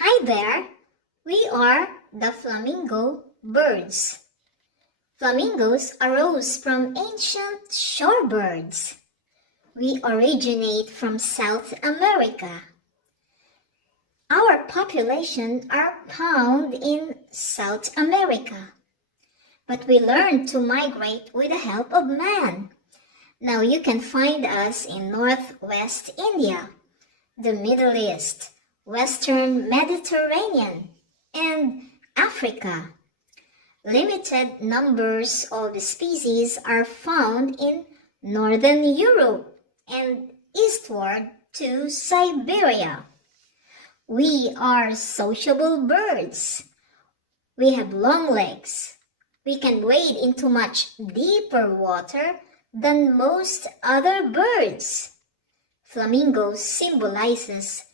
Hi there! We are the flamingo birds. Flamingos arose from ancient shorebirds. We originate from South America. Our population are found in South America. But we learned to migrate with the help of man. Now you can find us in Northwest India, the Middle East, Western Mediterranean, and Africa. Limited numbers of species are found in Northern Europe and eastward to Siberia. We are sociable birds. We have long legs. We can wade into much deeper water than most other birds. Flamingos symbolizes